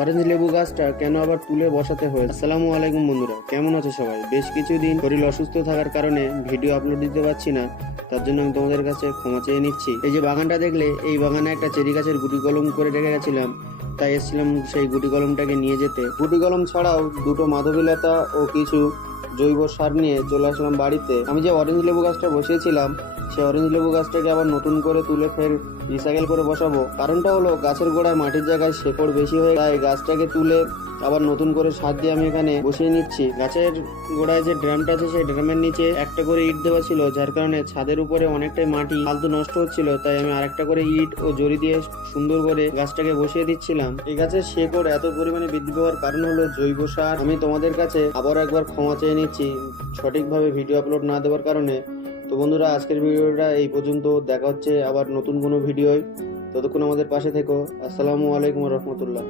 Orange লেবু গাছটা কেন আবার তুলে বসাতে হয়েছে। আসসালামু আলাইকুম বন্ধুরা, কেমন আছো সবাই? বেশ কিছুদিন শরীর অসুস্থ থাকার কারণে ভিডিও আপলোড দিতে পারছি না, তার জন্য আমি তোমাদের কাছে ক্ষমা চেয়ে নিচ্ছি। এই যে বাগানটা দেখলে, এই বাগানে একটা চেরি গাছের গুটি কলম করে রেখে গেছিলাম, তাই এসেছিলাম সেই গুটি কলমটাকে নিয়ে যেতে। গুটি কলম ছাড়াও দুটো মাধবীলতা ও কিছু জৈব সার নিয়ে চলে আসলাম বাড়িতে। আমি যে অরেঞ্জ লেবু গাছটা বসিয়েছিলাম, সেই অরেঞ্জ লেবু গাছটাকে আবার নতুন করে তুলে ফের রিসাইকেল করে বসাবো। কারণটা হলো, গাছের গোড়ায় মাটির জায়গায় শেকড় বেশি হয়ে, তাই গাছটাকে তুলে আবার নতুন করে সার দিয়ে আমি এখানে বসিয়ে নিচ্ছি। গাছের গোড়ায় যে ড্রামটা আছে, সেই ড্রামের নিচে একটা করে ইট দেওয়া ছিল, যার কারণে ছাদের উপরে অনেকটাই মাটি ফালতু নষ্ট হচ্ছিল, তাই আমি আরেকটা করে ইট ও জড়ি দিয়ে সুন্দর করে গাছটাকে বসিয়ে দিচ্ছিলাম। এই গাছের শেকড় এত পরিমাণে বৃদ্ধি পাওয়ার কারণ হলো জৈব সার। আমি তোমাদের কাছে আবার একবার ক্ষমা চেয়ে নিচ্ছি সঠিকভাবে ভিডিও আপলোড না দেওয়ার কারণে। তো বন্ধুরা, আজকের ভিডিওটা এই পর্যন্ত। দেখা হচ্ছে আবার নতুন কোনো ভিডিওয়। ততক্ষণ আমাদের পাশে থেকো। আসসালামু আলাইকুম রহমতুল্লাহ।